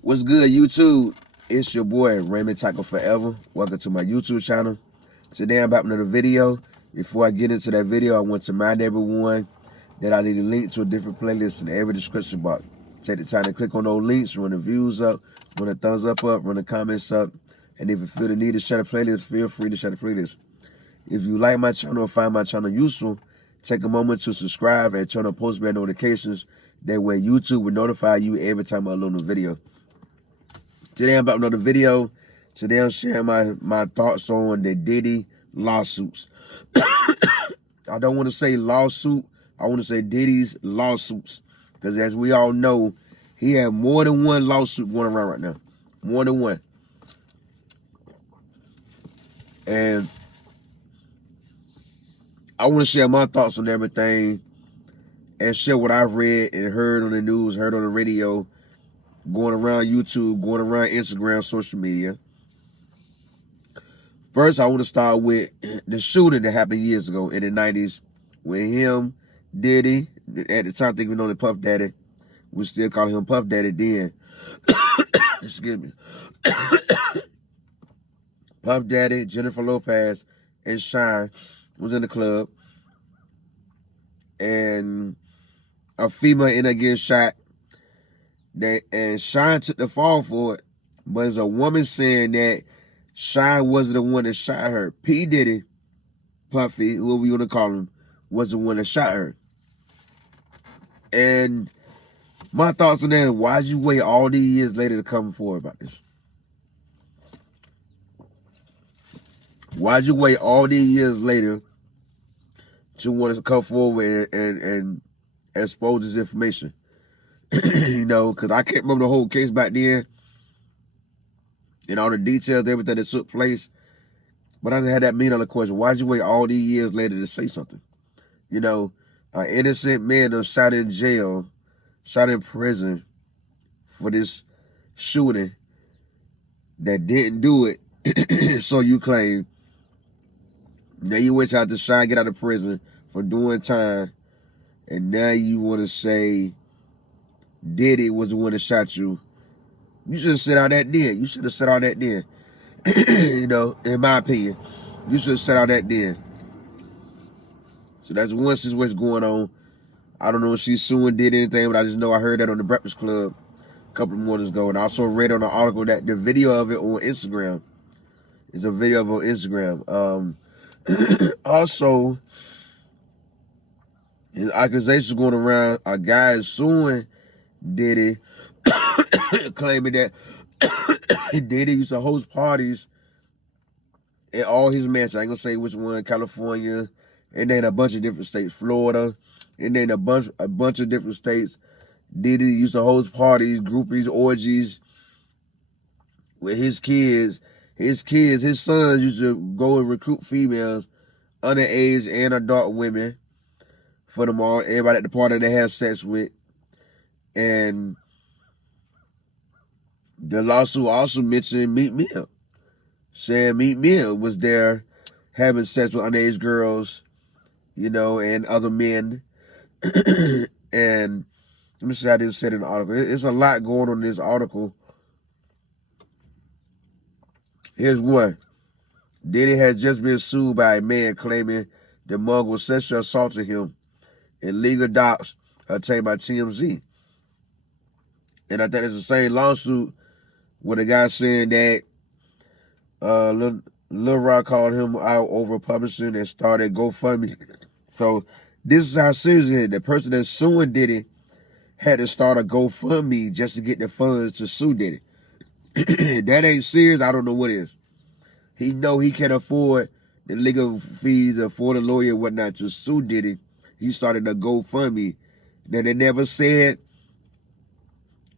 What's good, YouTube? It's your boy, Raymondtacular Forever. Welcome to my YouTube channel. Today I'm about another video. Before I get into that video, I want to remind everyone that I need a link to a different playlist in every description box. Take the time to click on those links, run the views up, run the thumbs up, run the comments up, and if you feel the need to share the playlist, feel free to share the playlist. If you like my channel or find my channel useful, take a moment to subscribe and turn on post bell notifications. That way YouTube will notify you every time I upload a video. Today I'm about another video. Today I'm sharing my thoughts on the Diddy lawsuits. I don't want to say lawsuit. I want to say Diddy's lawsuits. Because as we all know, he had more than one lawsuit going around right now. More than one. And I want to share my thoughts on everything and share what I've read and heard on the news, heard on the radio, going around YouTube, going around Instagram, social media. First, I want to start with the shooting that happened years ago in the 90s when him, Diddy, at the time, I think we know the Puff Daddy, we still call him Puff Daddy then. Excuse me. Puff Daddy, Jennifer Lopez, and Shine was in the club. And a female in there getting shot. And Shine took the fall for it. But there's a woman saying that Shine wasn't the one that shot her. P. Diddy, Puffy, whoever you want to call him, was the one that shot her. And my thoughts on that is, why'd you wait all these years later to come forward about this? Why'd you wait all these years later to want to come forward and expose this information? You know, because I can't remember the whole case back then and all the details, everything that took place. But I just had that $1,000,000 question. Why'd you wait all these years later to say something? You know, an innocent man was shot in jail, shot in prison for this shooting that didn't do it. So you claim. Now you went out to try and get out of prison for doing time. And now you want to say Diddy was the one that shot you. You should have said all that then. You should have said all that then. You know, in my opinion, you should have said all that then. So that's one situation going on. I don't know if she's suing, did anything, but I just know I heard that on the Breakfast Club a couple of mornings ago. And I also read on the article that the video of it on Instagram is a video of it on Instagram. Also, his accusations going around, a guy is suing Diddy, claiming that Diddy used to host parties at all his mansions. I ain't gonna say which one, California, and then a bunch of different states, Florida, and then a bunch of different states. Diddy used to host parties, groupies, orgies with his kids. His sons used to go and recruit females, underage and adult women, for them all, everybody at the party they had sex with. And the lawsuit also mentioned Meek Mill, saying Meek Mill was there having sex with underage girls, you know, and other men. And let me see how this said in the article. It's a lot going on in this article. Here's one. Diddy has just been sued by a man claiming the mug was sexually assaulting him in legal docs obtained by TMZ. And I think it's the same lawsuit where the guy saying that Lil Rock called him out over publishing and started GoFundMe. So this is how serious it is. The person that's suing Diddy had to start a GoFundMe just to get the funds to sue Diddy. That ain't serious. I don't know what is. He know he can't afford the legal fees for the lawyer and whatnot to sue Diddy. He started a GoFundMe. Now, they never said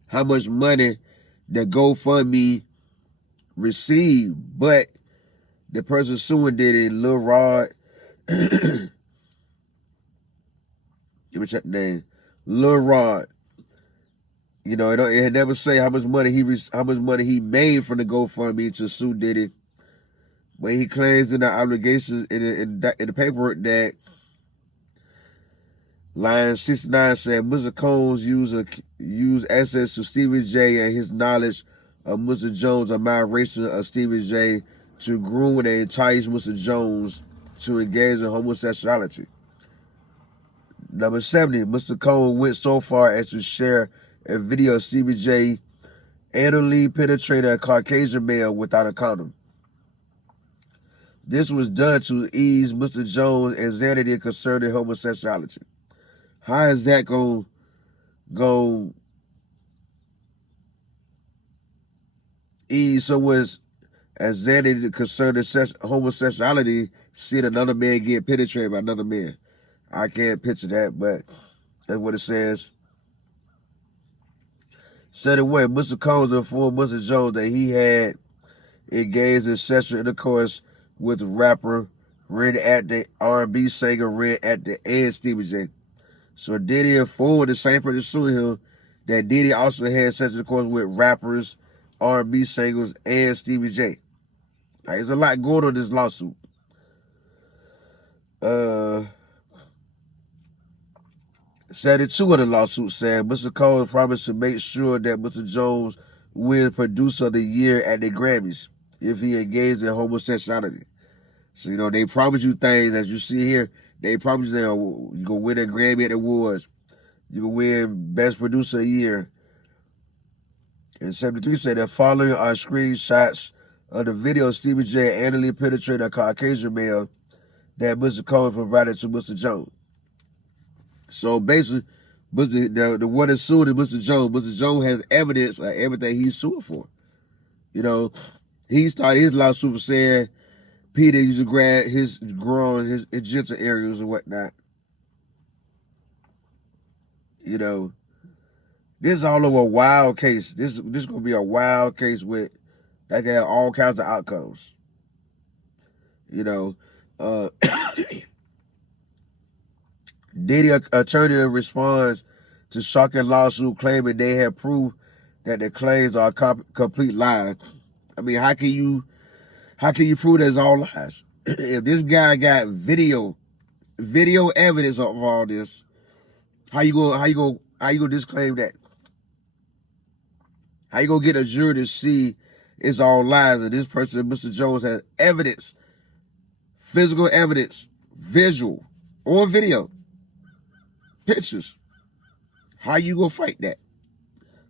how much money the GoFundMe received, but the person suing Diddy, Lil Rod, let me check the name, Lil Rod. You know, it never say how much money he made from the GoFundMe to sue Diddy. But he claims in the obligations in the paperwork that Line 69 said Mr. Combs used access to Stephen J. and his knowledge of Mr. Jones' admiration of Stephen J. to groom and entice Mr. Jones to engage in homosexuality. Number 70, Mr. Combs went so far as to share a video of Stephen J. anally penetrating a Caucasian male without a condom. This was done to ease Mr. Jones' anxiety concerning homosexuality. How is that going to ease someone's anxiety concerning homosexuality, seeing another man get penetrated by another man? I can't picture that, but that's what it says. Said it when Mr. Combs informed Mr. Jones that he had engaged in sexual intercourse with rapper, Red Actor, R&B singer Red Actor, and Stevie J. So Diddy informed the same person suing him that Diddy also had sexual intercourse with rappers, R&B singers, and Stevie J. Now, there's a lot going on in this lawsuit. 72 of the lawsuit said Mr. Combs promised to make sure that Mr. Jones wins Producer of the Year at the Grammys if he engaged in homosexuality. So, they promise you things, as you see here. They promise you you're going to win a Grammy at the awards. You're going to win Best Producer of the Year. And 73 said the following are screenshots of the video of Stevie J anally penetrating a Caucasian male that Mr. Combs provided to Mr. Jones. So basically, the one that sued is Mr. Jones. Mr. Jones has evidence of everything he's suing for. He started his lawsuit for saying Peter used to grab his groin, his genital areas and whatnot. This is all over a wild case. This is gonna be a wild case that can have all kinds of outcomes. Diddy attorney responds to shocking lawsuit claiming they have proof that the claims are complete lies. I mean, how can you prove that it's all lies? If this guy got video evidence of all this, how you gonna disclaim that? How you gonna get a jury to see it's all lies and this person, Mr. Jones, has evidence, physical evidence, visual or video, pictures? How you gonna fight that?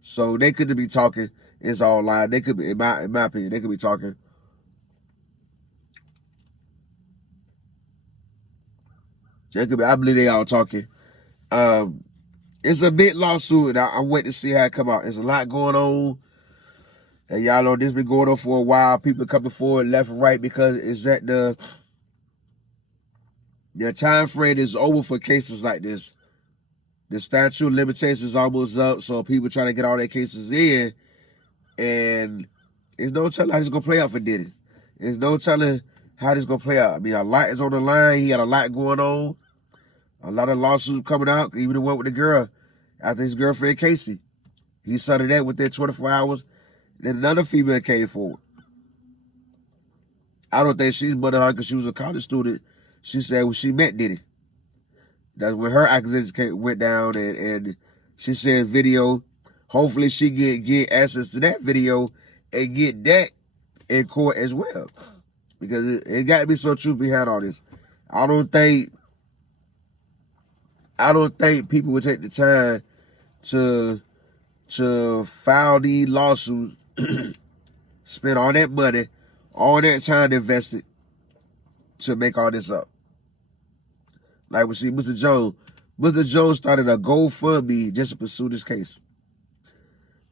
So they could be talking, it's all lies. They could be, in my opinion, they could be talking. I believe they all talking. It's a big lawsuit, and I'm waiting to see how it come out. There's a lot going on. And y'all know this been going on for a while. People coming forward left and right because it's that the time frame is over for cases like this. The statute of limitations is almost up, so people trying to get all their cases in, and there's no telling how this is going to play out for Diddy. There's no telling how this is going to play out. I mean, a lot is on the line. He got a lot going on. A lot of lawsuits coming out, even the one with the girl, after his girlfriend, Casey. He settled that within 24 hours. Then another female came forward. I don't think she's mother her because she was a college student. She said when she met Diddy. That's when her accusations went down, and she said video. Hopefully she get access to that video and get that in court as well. Because it got to be some truth behind all this. I don't think people would take the time to file these lawsuits, spend all that money, all that time invested to make all this up. Like we see Mr. Jones. Mr. Jones started a GoFundMe just to pursue this case.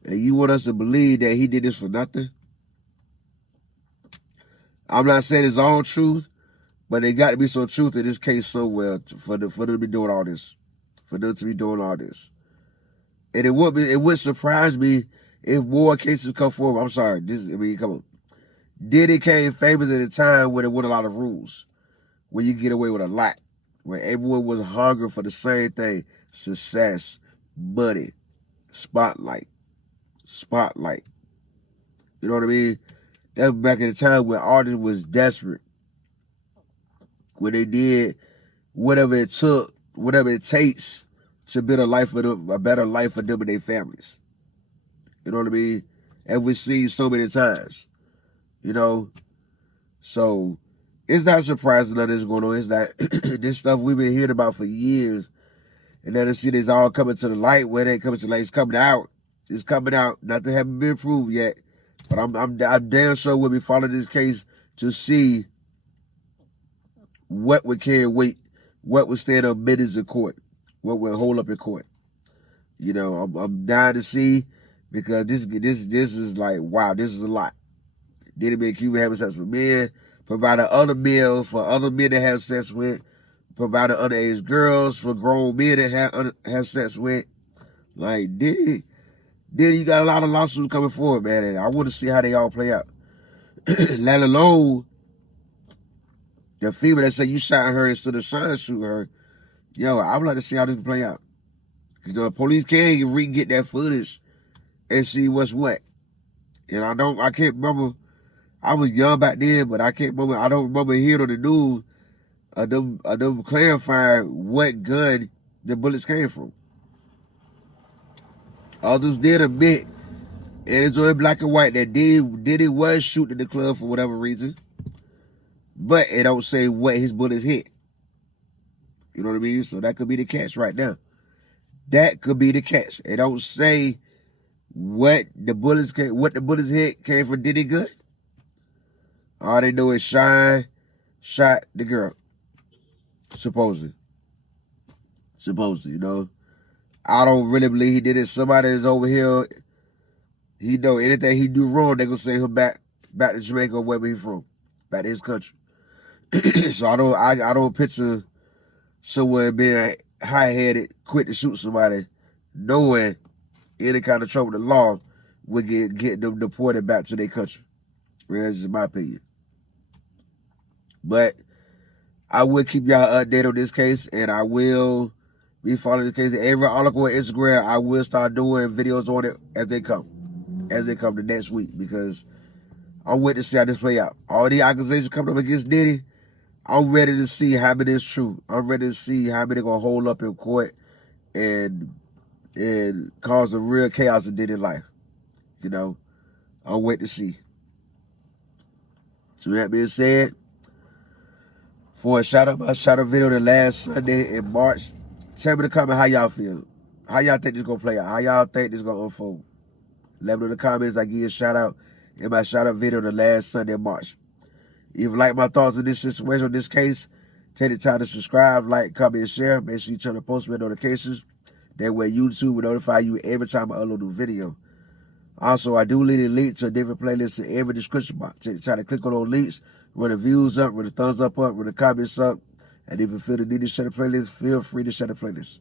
And you want us to believe that he did this for nothing? I'm not saying it's all truth, but there got to be some truth in this case somewhere for them to be doing all this. For them to be doing all this. And it would surprise me if more cases come forward. I'm sorry. Come on. Diddy came famous at a time when there wasn't a lot of rules. When you get away with a lot. When everyone was hungry for the same thing. Success, money, spotlight. You know what I mean? That was back in the time when artists was desperate. When they did whatever it took whatever it takes to build a better life for them and their families. You know what I mean? And we've seen so many times, you know. So it's not surprising that this is going on. It's not this stuff we've been hearing about for years. And then to see this all coming to the light, where they coming to the light, it's coming out. It's coming out. Nothing haven't been proved yet. But I'm damn sure we'll be following this case to see what would carry weight, what would stand up minutes in court, what would hold up in court. You know, I'm dying to see, because this is like, wow, this is a lot. Diddy been accused of having sex with men, providing other meals for other men to have sex with, providing underage girls for grown men to have sex with. Like, Diddy, you got a lot of lawsuits coming forward, man, and I want to see how they all play out. Let alone the female that said you shot her instead of trying to shoot her. Yo, I would like to see how this play out. Because the police can re-get that footage and see what's what. And I can't remember. I was young back then, but I don't remember hearing on the news them clarifying what gun the bullets came from. Others did admit, and it's in black and white, that Diddy was shooting the club for whatever reason, but it don't say what his bullets hit. You know what I mean? So that could be the catch right now. That could be the catch. It don't say what the bullets hit came from Diddy gun. All they know is Shine shot the girl. Supposedly, you know. I don't really believe he did it. Somebody is over here. He know anything he do wrong, they gonna send him back to Jamaica or wherever he from, back to his country. So I don't picture someone being high-headed, quick to shoot somebody, knowing any kind of trouble with the law would get them deported back to their country. That's just my opinion. But I will keep y'all updated on this case, and I will be following the case. Every article on Instagram, I will start doing videos on it as they come the next week, because I'm waiting to see how this play out. All the accusations coming up against Diddy, I'm ready to see how many is true. I'm ready to see how many gonna hold up in court and cause a real chaos in Diddy's life. You know, I'm waiting to see. So that being said, for a shout out video the last Sunday in March, tell me in the comment how y'all feel. How y'all think this gonna play out? How y'all think this gonna unfold? Let me know in the comments. I give you a shout out in my shout out video the last Sunday in March. If you like my thoughts on this situation, on this case, take the time to subscribe, like, comment, and share. Make sure you turn on post notifications. That way YouTube will notify you every time I upload a new video. Also, I do leave a link to a different playlist in every description box. Take the time to click on those links, run the views up, run the thumbs up, run the comments up. And if you feel the need to share the playlist, feel free to share the playlist.